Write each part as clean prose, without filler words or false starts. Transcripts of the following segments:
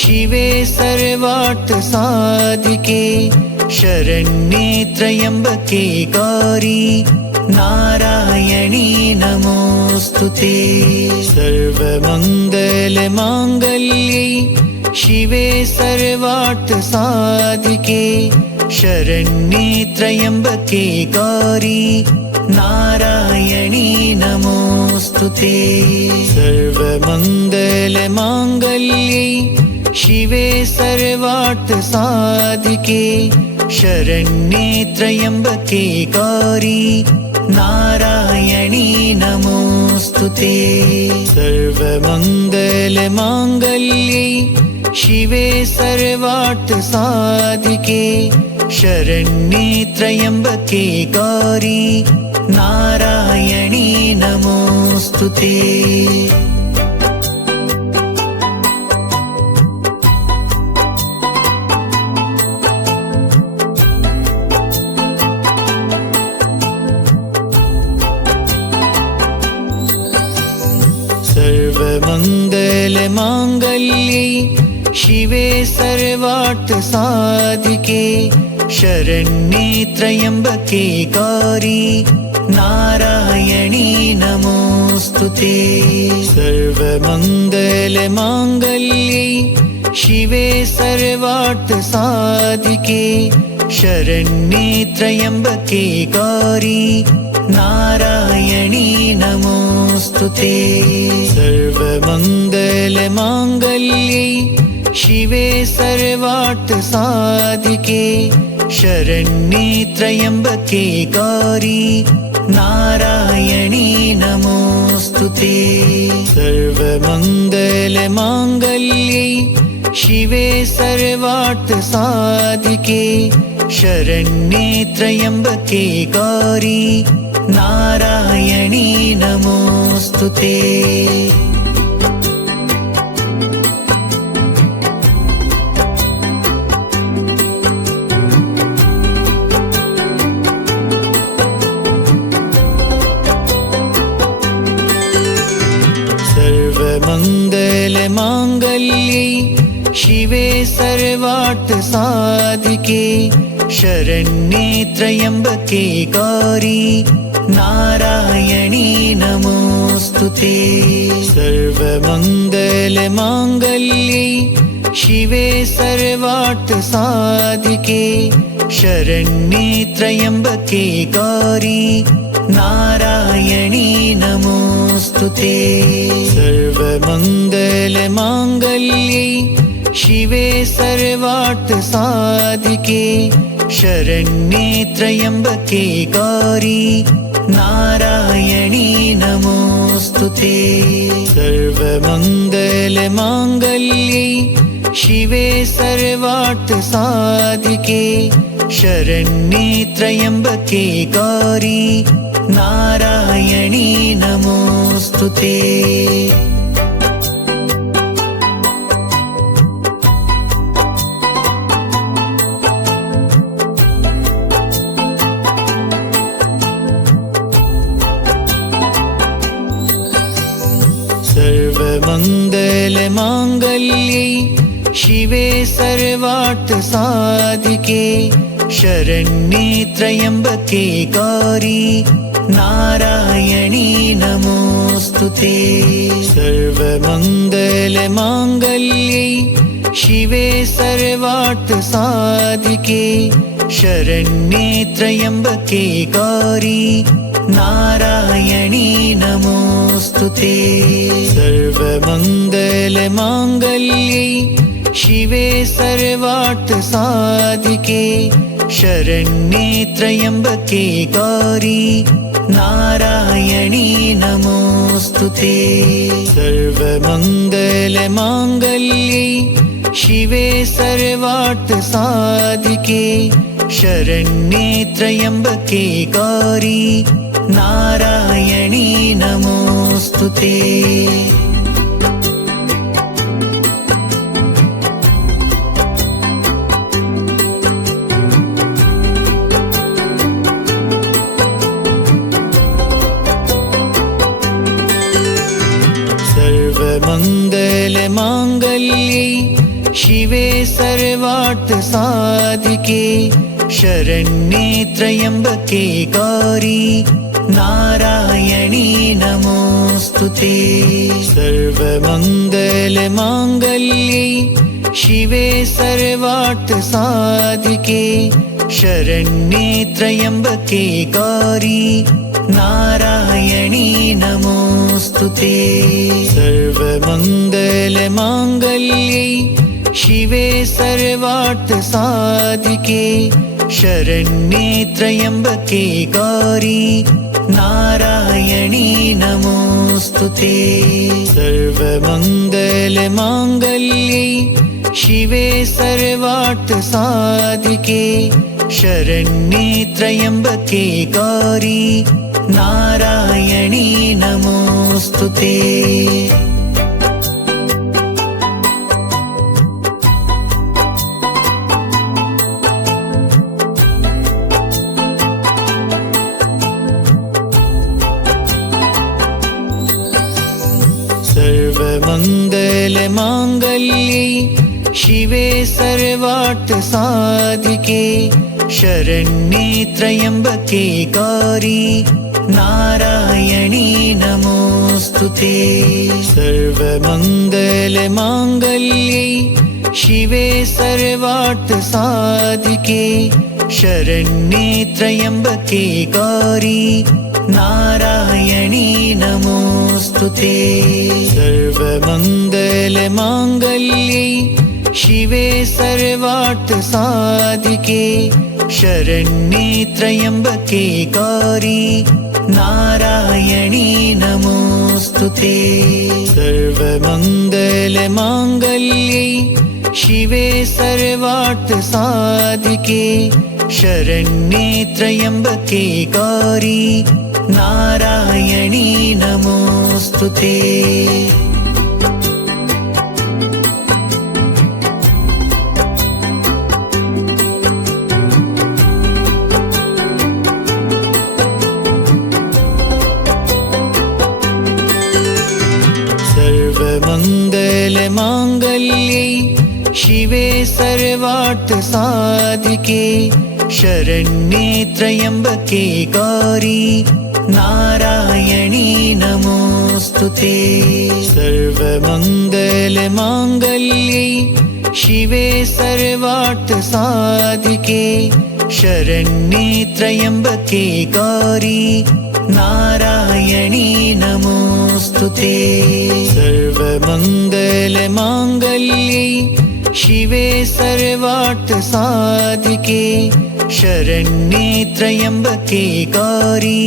शिवे सर्वार्थ साधिके शरण्ये त्र्यम्बके गौरी नारायणी नमोस्तुते। सर्वमङ्गलमाङ्गल्ये शिवे सर्वार्थ साधिके शरण्ये त्र्यम्बके गौरी नारायणी नमोस्तुते। सर्वमङ्गलमाङ्गल्ये शिवे सर्वार्थ साधिके शरण्ये त्र्यम्बके गौरी नारायणी नमोस्तुते। सर्वमङ्गलमाङ्गल्ये शिवे सर्वार्थ साधिके शरण्ये त्र्यम्बके गौरी नारायणी नमोस्तुते। सर्वमङ्गलमाङ्गल्ये शिवे सर्वार्थ साधिके शरण्ये त्र्यम्बके गौरी नारायणी नमोस्तुते। सर्वमङ्गलमाङ्गल्ये शिवे सर्वार्थ साधिके शरण्ये त्र्यम्बके गौरी नारायणी नमोस्तुते। सर्वमङ्गलमाङ्गल्ये शिवे सर्वार्थ साधिके शरण्ये त्र्यम्बके गौरी नारायणी नमोस्तुते। सर्वमङ्गलमाङ्गल्ये शिवे सर्वार्थ साधिके शरण्ये त्र्यम्बके गौरी नारायणी नमोस्तुते। सर्वमङ्गलमाङ्गल्ये शिवे सर्वार्थ साधिके शरण्ये त्र्यम्बके गौरी नारायणी नमोस्तुते। सर्वमङ्गलमाङ्गल्ये शिवे सर्वार्थ साधिके शरण्ये त्र्यम्बके गौरी नारायणी नमोस्तुते। सर्वमङ्गलमाङ्गल्ये शिवे सर्वार्थ साधिके शरण्ये त्र्यम्बके गौरी नारायणी नमोस्तुते। सर्वमङ्गलमाङ्गल्ये शिवे सर्वार्थ साधिके शरण्ये त्र्यम्बके गौरी नारायणी नमोस्तुते। सर्वमङ्गलमाङ्गल्ये शिवे सर्वार्थ साधिके शरण्ये त्र्यम्बके गौरी नारायणी नमोस्तुते। सर्वमङ्गलमाङ्गल्ये शिवे सर्वार्थ साधिके शरण्ये त्र्यम्बके गौरी नारायणी नमोस्तुते। सर्वमङ्गलमाङ्गल्ये शिवे सर्वार्थ साधिके शरण्ये त्र्यम्बके गौरी नारायणी नमोस्तुते। सर्वमङ्गलमाङ्गल्ये शिवे सर्वार्थ साधिके शरण्ये त्र्यम्बके गौरी नारायणी नमोस्तुते। सर्वमङ्गलमाङ्गल्ये शिवे सर्वार्थसाधिके शरण्ये त्र्यम्बके गौरी नारायणी नमोऽस्तुते। सर्वमङ्गलमाङ्गल्ये शिवे सर्वार्थसाधिके शरण्ये त्र्यम्बके गौरी नारायणी नमोऽस्तुते। सर्वमङ्गलमाङ्गल्ये शिवे सर्वार्थसाधिके शरण्ये त्र्यम्बके गौरी नारायणी नमोऽस्तुते। सर्वमङ्गलमाङ्गल्ये शिवे सर्वार्थसाधिके शरण्ये त्र्यम्बके गौरी नारायणी नमोऽस्तुते। सर्वमङ्गलमाङ्गल्ये शिवे सर्वार्थसाधिके शरण्ये त्र्यम्बके गौरी नारायणी नमोऽस्तुते। सर्वमङ्गलमाङ्गल्ये शिवे सर्वार्थसाधिके शरण्ये त्र्यम्बके गौरी नारायणी नमोऽस्तुते। सर्वमङ्गलमाङ्गल्ये शिवे सर्वार्थसाधिके शरण्ये त्र्यम्बके गौरी नारायणी नमोऽस्तुते। सर्वमङ्गलमाङ्गल्ये शिवे सर्वार्थसाधिके शरण्ये त्र्यम्बके गौरी नारायणी नमोऽस्तुते। सर्वमङ्गलमाङ्गल्ये शिवे सर्वार्थसाधिके शरण्ये त्र्यम्बके गौरी नारायणी नमोऽस्तुते। सर्वमङ्गलमाङ्गल्ये शिवे सर्वार्थसाधिके शरण्ये त्र्यम्बके गौरी नारायणी नमोऽस्तुते। सर्वमङ्गलमाङ्गल्ये शिवे सर्वार्थसाधिके शरण्ये त्र्यम्बके गौरी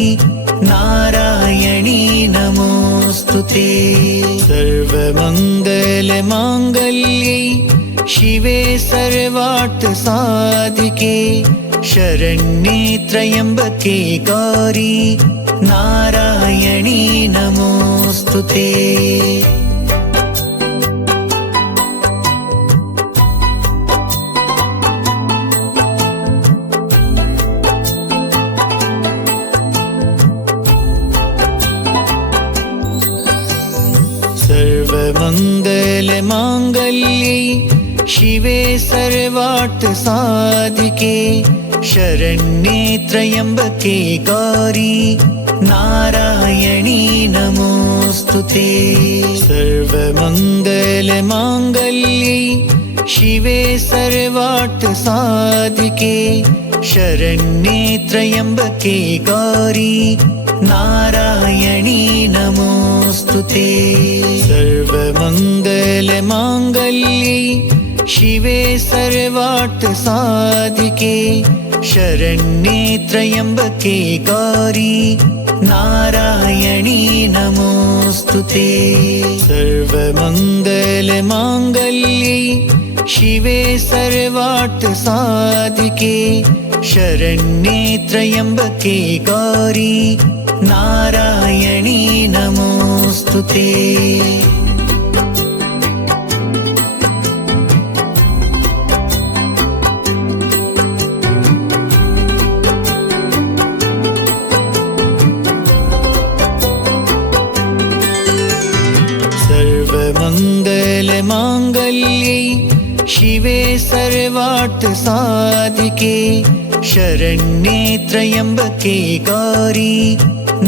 नारायणी नमोऽस्तुते। सर्वमङ्गलमाङ्गल्ये शिवे सर्वार्थसाधिके शरण्ये त्र्यम्बके गौरी नारायणी नमोऽस्तुते। सर्वमङ्गलमाङ्गल्ये शिवे सर्वार्थसाधिके शरण्ये त्र्यम्बके गौरी नारायणी नमोऽस्तुते। सर्वमङ्गलमाङ्गल्ये शिवे सर्वार्थसाधिके शरण्ये त्र्यम्बके गौरी नारायणी नमोऽस्तुते। सर्वमङ्गलमाङ्गल्ये शिवे सर्वार्थसाधिके शरण्ये त्र्यम्बके गौरी नारायणी नमोऽस्तुते। सर्वमङ्गलमाङ्गल्ये शिवे सर्वार्थसाधिके शरण्ये त्र्यम्बके गौरी नारायणी नमोऽस्तुते। सर्वमङ्गलमाङ्गल्ये शिवे सर्वार्थ साधिके शरण्ये त्र्यम्बके गौरी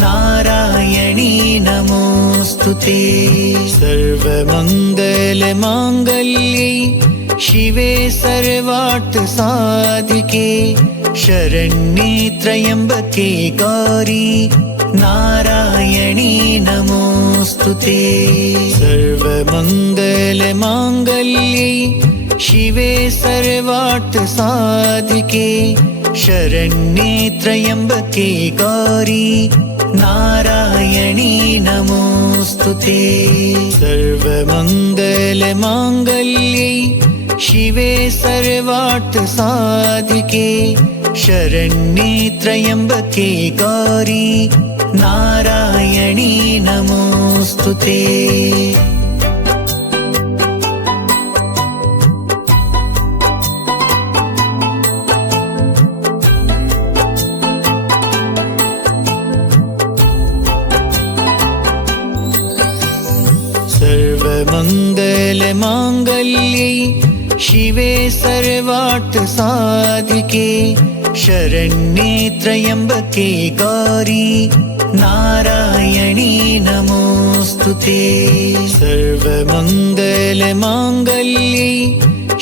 नारायणी नमोऽस्तुते। सर्वमङ्गलमाङ्गल्ये शिवे सर्वार्थ साधिके शरण्ये त्र्यम्बके गौरी नारायणी नमोऽस्तुते। सर्वमङ्गलमाङ्गल्ये शिवे सर्वार्थ साधिके शरण्ये त्र्यम्बके गौरी नारायणी नमोऽस्तुते। सर्वमङ्गलमाङ्गल्ये शिवे सर्वार्थ साधिके शरण्ये त्र्यम्बके गौरी नारायणी नमोऽस्तुते। सर्वमङ्गलमाङ्गल्ये शिवे सर्वार्थ साधिके शरण्ये त्र्यम्बके गौरी नारायणी नमोऽस्तुते। सर्वमङ्गलमाङ्गल्ये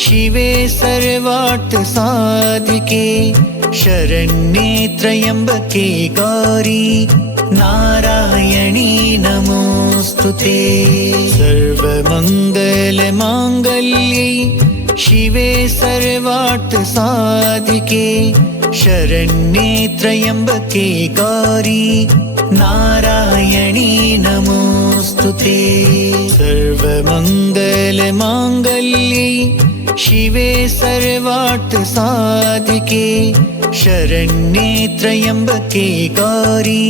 शिवे सर्वार्थ साधिके शरण्ये त्र्यम्बके गौरी नारायणी नमोऽस्तुते। सर्वमङ्गलमाङ्गल्ये शिवे सर्वार्थ साधिके शरण्ये त्र्यम्बके गौरी नारायणी नमोऽस्तुते। सर्वमङ्गलमाङ्गल्ये शिवे सर्वार्थ साधिके शरण्ये त्र्यम्बके गौरी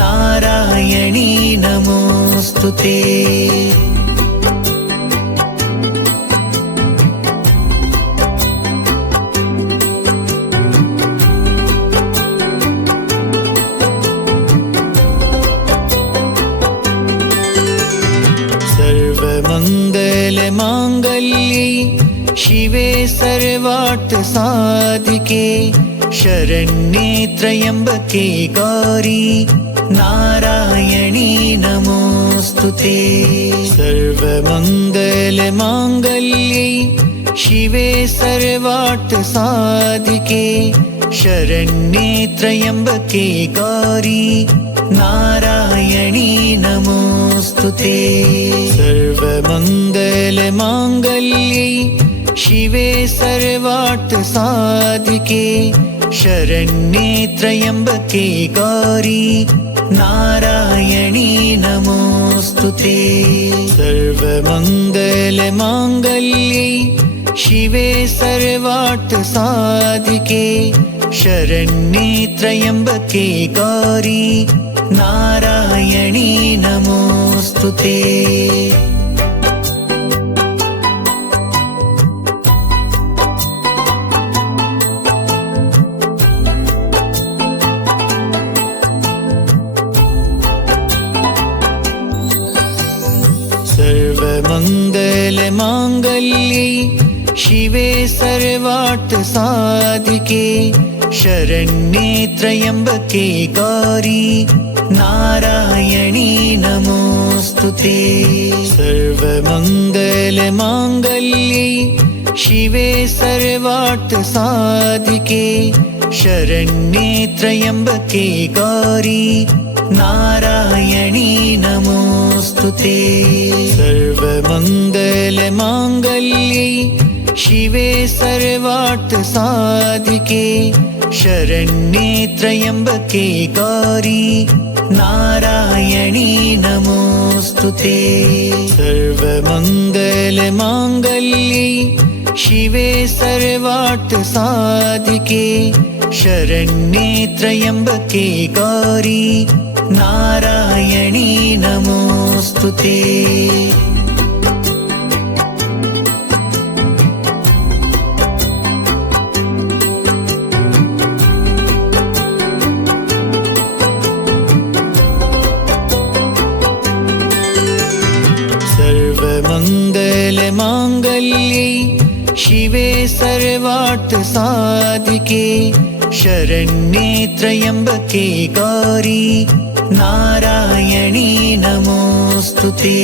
नारायणी नमोऽस्तुते। सर्वमङ्गलमाङ्गल्ये शिवे सर्वार्थ साधिके शरण्ये त्र्यम्बके गौरी नारायणी नमोऽस्तुते। सर्वमङ्गलमाङ्गल्ये शिवे सर्वार्थ साधिके शरण्ये त्र्यम्बके गौरी नारायणी नमोऽस्तुते। सर्वमङ्गलमाङ्गल्ये शिवे सर्वार्थ साधिके शरण्ये त्र्यम्बके गौरी नारायणी नमोऽस्तुते। सर्वमङ्गलमाङ्गल्ये शिवे सर्वार्थ साधिके शरण्ये त्र्यम्बके गौरी नारायणी नमोऽस्तुते। सर्वमङ्गलमाङ्गल्ये शिवे सर्वार्थ साधिके शरण्ये त्र्यम्बके गौरी नारायणी नमोऽस्तुते। सर्वमङ्गलमाङ्गल्ये शिवे सर्वार्थ साधिके शरण्ये त्र्यम्बके गौरी नारायणी नमोऽस्तुते। सर्वमङ्गलमाङ्गल्ये शिवे सर्वार्थ साधिके शरण्ये त्र्यम्बके गौरी नारायणी नमोऽस्तुते। सर्वमङ्गलमाङ्गल्ये शिवे सर्वार्थ साधिके शरण्ये त्र्यम्बके गौरी नारायणी नमोऽस्तुते। सर्वमङ्गलमाङ्गल्ये शिवे सर्वार्थ साधिके शरण्ये त्र्यम्बके गौरी नारायणी नमोस्तुते।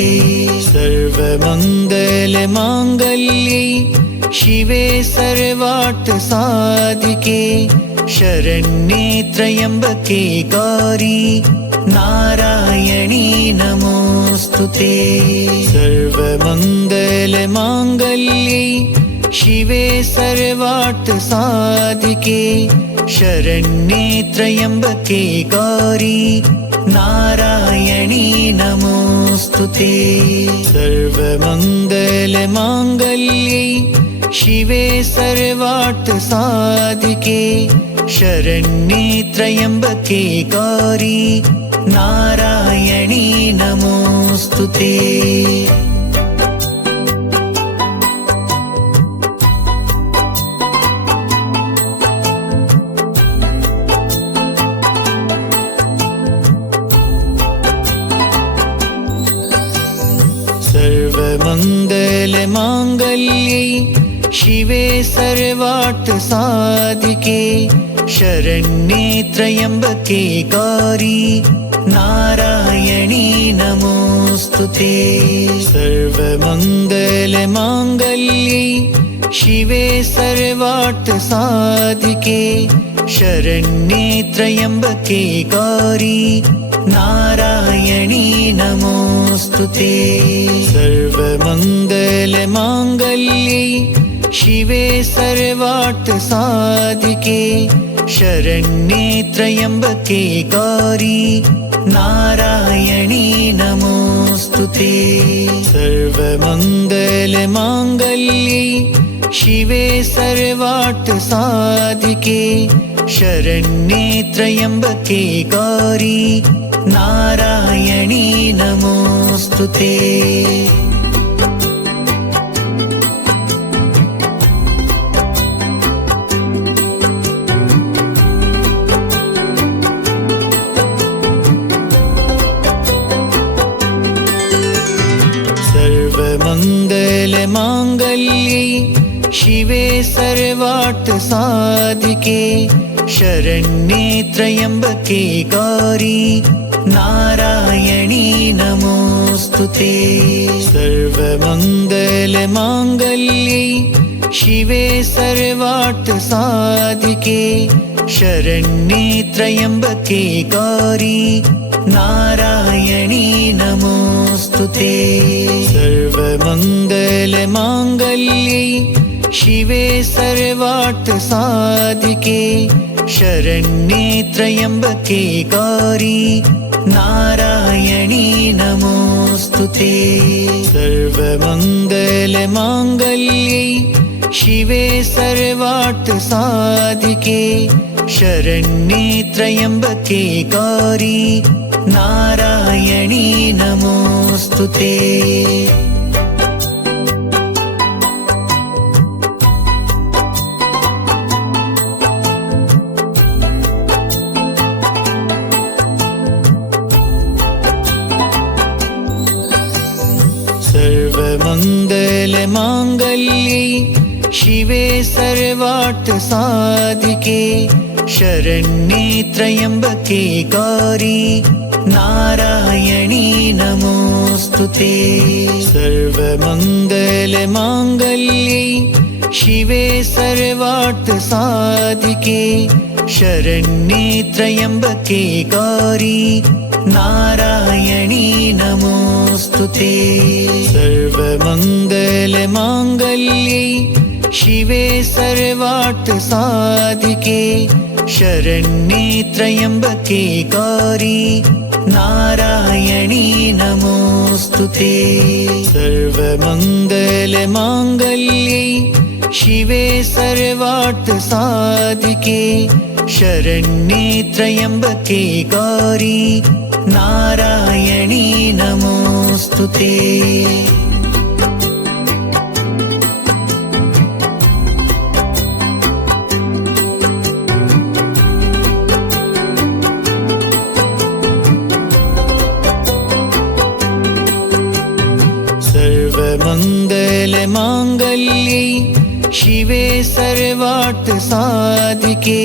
सर्वमङ्गलमाङ्गल्ये शिवे सर्वार्थ साधिके शरण्ये त्र्यम्बके गौरी नारायणी नमोस्तुते। सर्वमङ्गलमाङ्गल्ये शिवे सर्वार्थ साधिके शरण्ये त्र्यम्बके गौरी नारायणी नमोस्तुते। सर्वमङ्गलमाङ्गल्ये शिवे सर्वार्थ साधिके शरण्ये त्र्यम्बके गौरी नारायणी नमोस्तुते। सर्वमङ्गलमाङ्गल्ये शिवे सर्वार्थ साधिके शरण्ये त्र्यम्बके गौरी नारायणी नमोस्तुते। सर्वमङ्गलमाङ्गल्ये शिवे सर्वार्थ साधिके शरण्ये त्र्यम्बके गौरी नारायणी नमोस्तुते। सर्वमङ्गलमाङ्गल्ये शिवे सर्वार्थ साधिके शरण्ये त्र्यम्बके गौरी नारायणी नमोस्तुते। सर्वमङ्गलमाङ्गल्ये शिवे सर्वार्थ साधिके शरण्ये त्र्यम्बके गौरी नारायणी नमोस्तुते। सर्वमङ्गलमाङ्गल्ये शिवे सर्वार्थ साधिके शरण्ये त्र्यम्बके गौरी नारायणी नमोस्तुते। सर्वमङ्गलमाङ्गल्ये शिवे सर्वार्थ साधिके शरण्ये त्र्यम्बके गौरी नारायणी नमोस्तुते। सर्वमङ्गलमाङ्गल्ये शिवे सर्वार्थ साधिके शरण्ये त्र्यम्बके गौरी नारायणी नमोस्तुते। सर्वमङ्गलमाङ्गल्ये शिवे सर्वार्थ साधिके शरण्ये त्र्यम्बके गौरी नारायणी नमोस्तुते। सर्वमङ्गलमाङ्गल्ये शिवे सर्वार्थ साधिके शरण्ये त्र्यम्बके गौरी नारायणी नमोस्तुते। सर्वमङ्गलमाङ्गल्ये शिवे सर्वार्थ साधिके शरण्ये त्र्यम्बके गौरी नारायणी नमोस्तुते। सर्वमङ्गलमाङ्गल्ये शिवे सर्वार्थ साधिके शरण्ये त्र्यम्बके गौरी नारायणी नमोस्तुते। सर्वमङ्गलमाङ्गल्ये शिवे सर्वार्थ साधिके शरण्ये त्र्यम्बके गौरी नारायणी नमोस्तुते। सर्वमङ्गलमाङ्गल्ये शिवे सर्वार्थ साधिके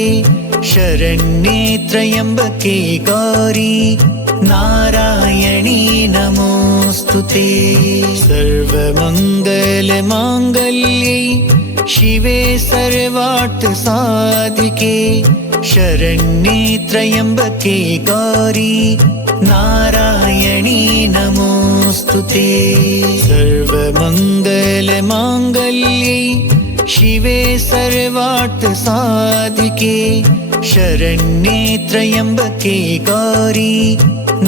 शरण्ये त्र्यम्बके गौरी नारायणी नमोस्तुते। सर्वमङ्गलमाङ्गल्ये शिवे सर्वार्थ साधिके शरण्ये त्र्यम्बके गौरी नारायणी नमोस्तुते। सर्वमङ्गलमाङ्गल्ये शिवे सर्वार्थ साधिके शरण्ये त्र्यम्बके गौरी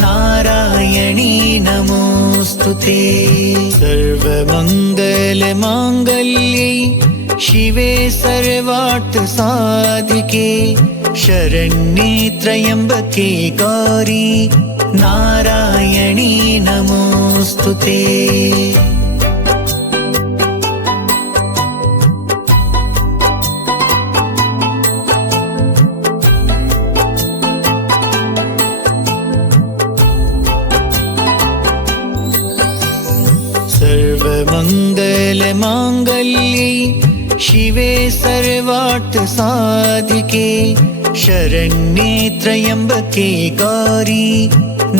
नारायणी नमोस्तुते। सर्वमङ्गलमाङ्गल्ये शिवे सर्वार्थ साधिके शरण्ये त्र्यम्बके गौरी नारायणी नमोस्तुते। सर्वमङ्गलमाङ्गल्ये शिवे सर्वार्थ साधिके शरण्ये त्र्यम्बके गौरी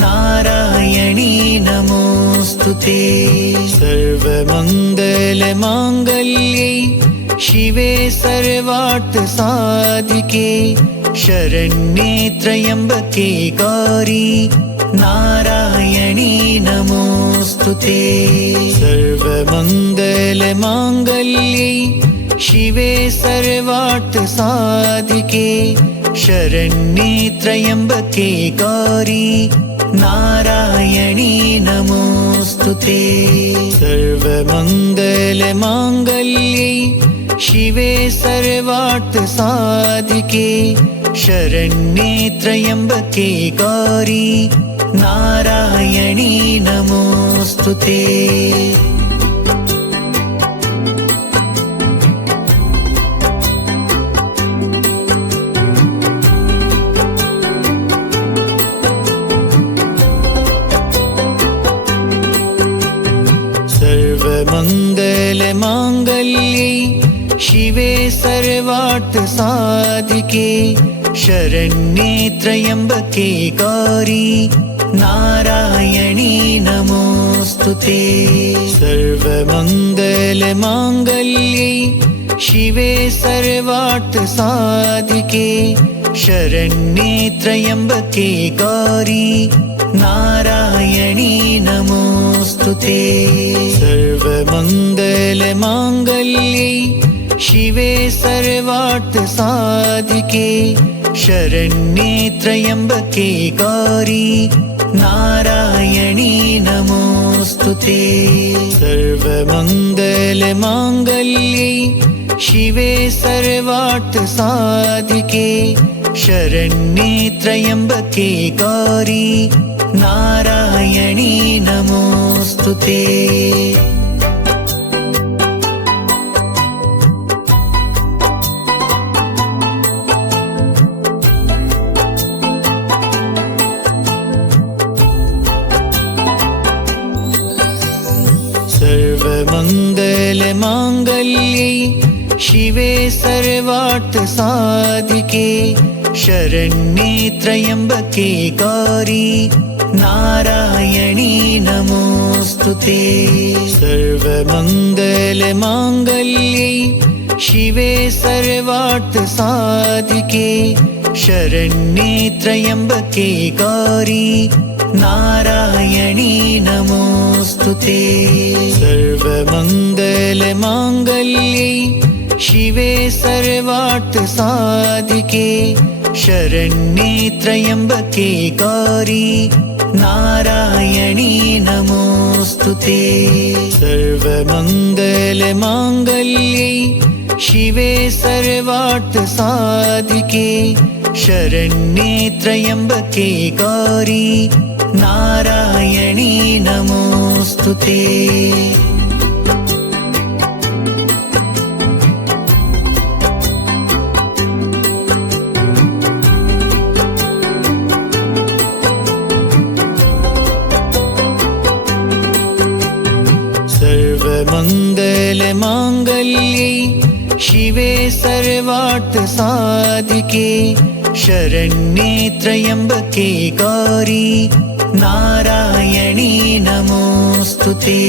नारायणी नमोस्तुते। सर्वमङ्गलमाङ्गल्ये शिवे सर्वार्थ साधिके शरण्ये त्र्यम्बके गौरी नारायणी नमोस्तुते। सर्वमङ्गलमाङ्गल्ये शिवे सर्वार्थ साधिके शरण्ये त्र्यम्बके गौरी नारायणी नमोस्तुते। सर्वमङ्गलमाङ्गल्ये शिवे सर्वार्थ साधिके शरण्ये त्र्यम्बके गौरी नारायणी नमोस्तुते। सर्वमङ्गलमाङ्गल्ये शिवे सर्वार्थ साधिके शरण्ये त्र्यम्बके गौरी नारायणी नमोस्तुते। सर्वमङ्गलमाङ्गल्ये शिवे सर्वार्थ साधिके शरण्ये त्र्यम्बके गौरी नारायणी नमोस्तुते। सर्वमङ्गलमाङ्गल्ये शिवे सर्वार्थ साधिके शरण्ये त्र्यम्बके गौरी नारायणी नमोस्तुते। सर्वमङ्गलमाङ्गल्ये शिवे सर्वार्थ साधिके शरण्ये त्र्यम्बके गौरी नारायणी नमोस्तुते। सर्वमङ्गलमाङ्गल्ये शिवे सर्वार्थ साधिके शरण्ये त्र्यम्बके गौरी नारायणी नमोस्तुते। सर्वमङ्गलमाङ्गल्ये शिवे सर्वार्थ साधिके शरण्ये त्र्यम्बके गौरी नारायणी नमोस्तुते। सर्वमङ्गलमाङ्गल्ये शिवे सर्वार्थ साधिके शरण्ये त्र्यम्बके गौरी नारायणी नमोस्तुते। सर्वमङ्गलमाङ्गल्ये शिवे सर्वार्थ साधिके शरण्ये त्र्यम्बके गौरी नारायणी नमोस्तुते। सर्वमङ्गलमाङ्गल्ये शिवे सर्वार्थ साधिके शरण्ये त्र्यम्बके गौरी नारायणी नमोस्तुते।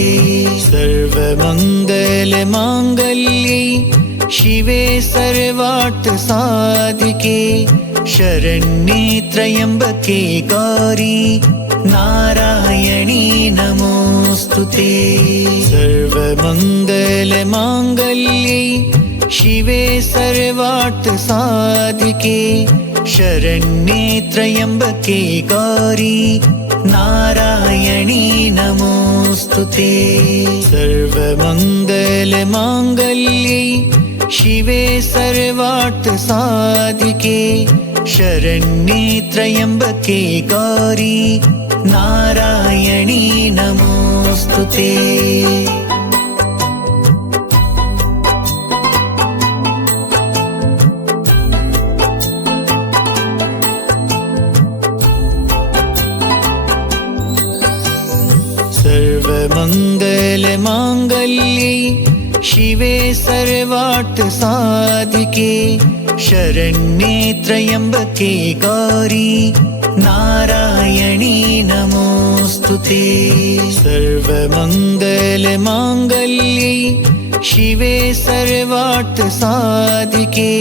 सर्वमङ्गलमाङ्गल्ये शिवे सर्वार्थ साधिके शरण्ये त्र्यम्बके गौरी नारायणी नमोस्तुते। सर्वमङ्गलमाङ्गल्ये शिवे सर्वार्थ साधिके शरण्ये त्र्यम्बके गौरी नारायणी नमोस्तुते। सर्वमङ्गलमाङ्गल्ये शिवे सर्वार्थ साधिके शरण्ये त्र्यम्बके गौरी नारायणी नमोस्तुते। सर्वमङ्गलमाङ्गल्ये शिवे सर्वार्थ साधिके शरण्ये त्र्यम्बके गौरी नारायणी नमोस्तुते। सर्वमङ्गलमाङ्गल्ये शिवे सर्वार्थ साधिके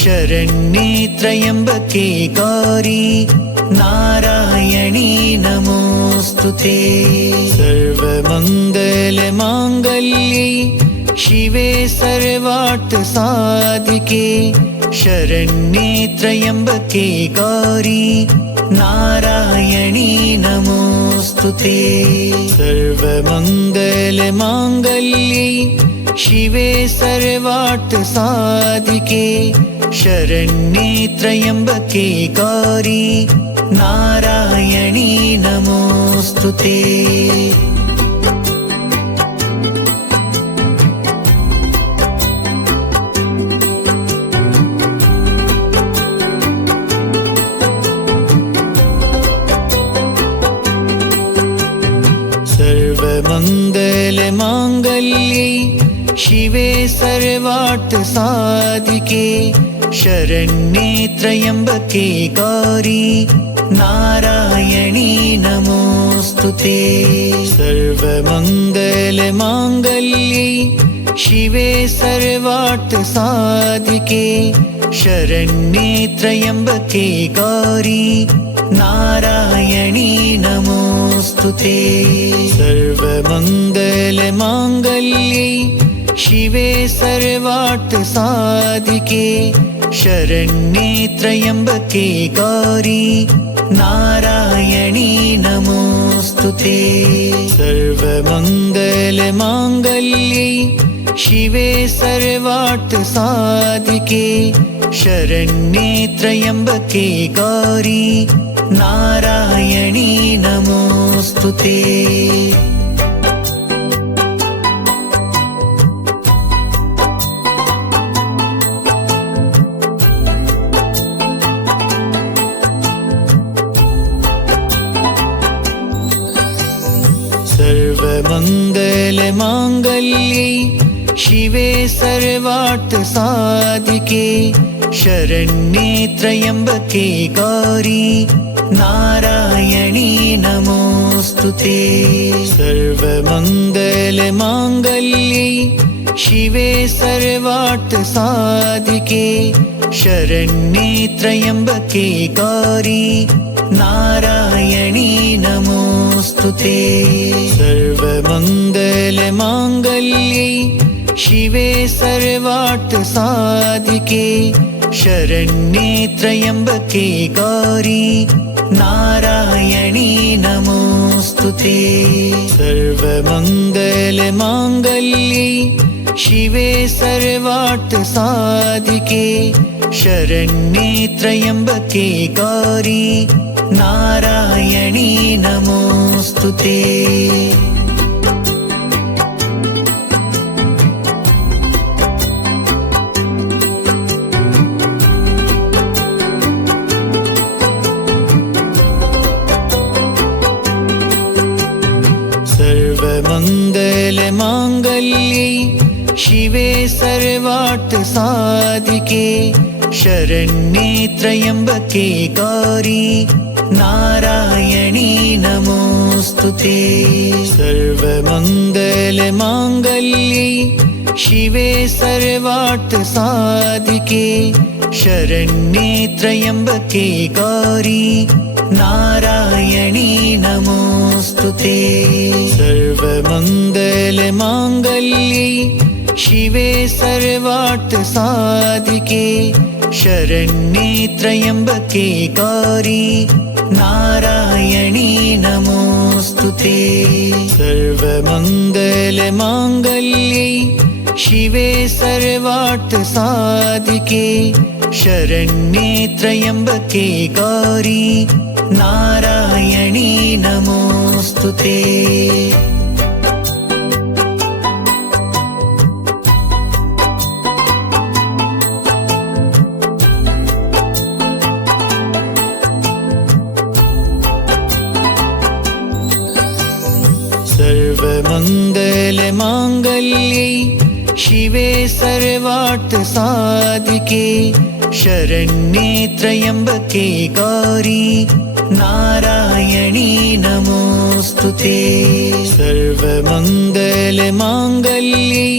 शरण्ये त्र्यम्बके गौरी नारायणी नमोस्तुते। सर्वमङ्गलमाङ्गल्ये शिवे सर्वार्थ साधिके शरण्ये त्र्यम्बके गौरी नारायणी नमोस्तुते। सर्वमङ्गलमाङ्गल्ये शिवे सर्वार्थ साधिके शरण्ये त्र्यम्बके गौरी नारायणी नमोस्तुते। सर्वमङ्गलमाङ्गल्ये शिवे सर्वार्थ साधिके शरण्ये त्र्यम्बके गौरी नारायणी नमोस्तुते। सर्वमङ्गलमाङ्गल्ये शिवे सर्वार्थ साधिके शरण्ये त्र्यम्बके गौरी नारायणी नमोस्तुते। सर्वमङ्गलमाङ्गल्ये शिवे सर्वार्थ साधिके शरण्ये त्र्यम्बके गौरी नारायणी नमोस्तुते। सर्वमङ्गलमाङ्गल्ये शिवे सर्वार्थ साधिके शरण्ये त्र्यम्बके गौरी नारायणी नमोस्तुते। सर्वमङ्गलमाङ्गल्ये शिवे सर्वार्थ साधिके शरण्ये त्र्यम्बके गौरी नारायणी नमोस्तुते। सर्वमङ्गलमाङ्गल्ये शिवे सर्वार्थ साधिके शरण्ये त्र्यम्बके गौरी नारायणी नमोस्तुते। सर्वमङ्गलमाङ्गल्ये शिवे सर्वार्थ साधिके शरण्ये त्र्यम्बके गौरी नारायणी नमोस्तुते। सर्वमङ्गलमाङ्गल्ये शिवे सर्वार्थ साधिके शरण्ये त्र्यम्बके गौरी नारायणी नमोस्तुते। सर्वमङ्गलमाङ्गल्ये शिवे सर्वार्थ सर्वार्थ साधिके शरण्ये त्र्यम्बके गौरी नारायणी नमोस्तुते। सर्वमङ्गलमाङ्गल्ये शिवे सर्वार्थ साधिके शरण्ये त्र्यम्बके गौरी नारायणी नमोस्तुते। सर्वमङ्गलमाङ्गल्ये शिवे सर्वार्थ साधिके शरण्ये त्र्यम्बके गौरी नारायणी नमोस्तुते। सर्वमङ्गलमाङ्गल्ये शिवे सर्वार्थ साधिके शरण्ये त्र्यम्बके गौरी नारायणी नमोस्तुते। सर्वमङ्गलमाङ्गल्ये शिवे सर्वार्थ साधिके शरण्ये त्र्यम्बके गौरी नारायणी नमोस्तुते। सर्वमङ्गलमाङ्गल्ये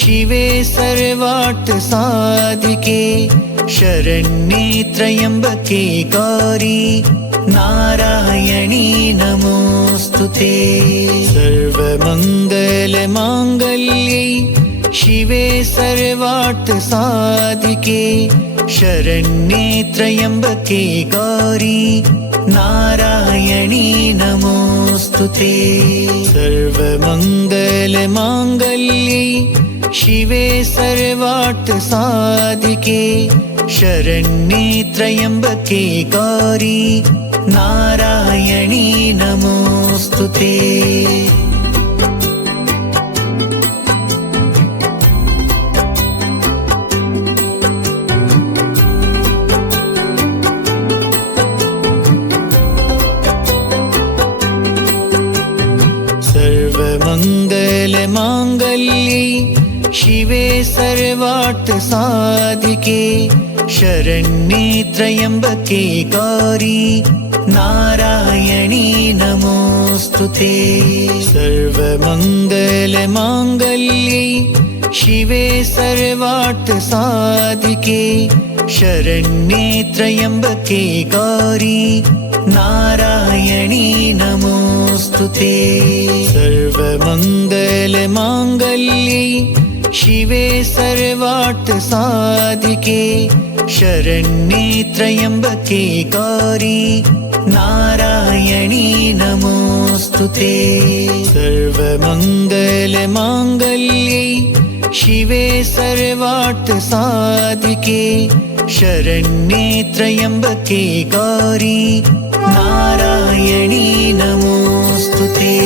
शिवे सर्वार्थ साधिके शरण्ये त्र्यम्बके गौरी नारायणी नमोस्तुते। सर्वमङ्गलमाङ्गल्ये शिवे सर्वार्थ साधिके शरण्ये त्र्यम्बके गौरी नारायणी नमोस्तुते। सर्वमङ्गलमाङ्गल्ये शिवे सर्वार्थ साधिके शरण्ये त्र्यम्बके गौरी नारायणी नमोस्तुते। सर्वमङ्गलमाङ्गल्ये शिवे सर्वार्थ साधिके शरण्ये त्र्यम्बके गौरी नारायणी नमोस्तुते। सर्वमङ्गलमाङ्गल्ये शिवे सर्वार्थ साधिके शरण्ये त्र्यम्बके गौरी नारायणी नमोस्तुते। सर्वमङ्गलमाङ्गल्ये शिवे सर्वार्थ साधिके शरण्ये त्र्यम्बके गौरी नारायणी नमोस्तुते। सर्वमङ्गलमाङ्गल्ये शिवे सर्वार्थ साधिके शरण्ये त्र्यम्बके गौरी नारायणी नमोस्तुते।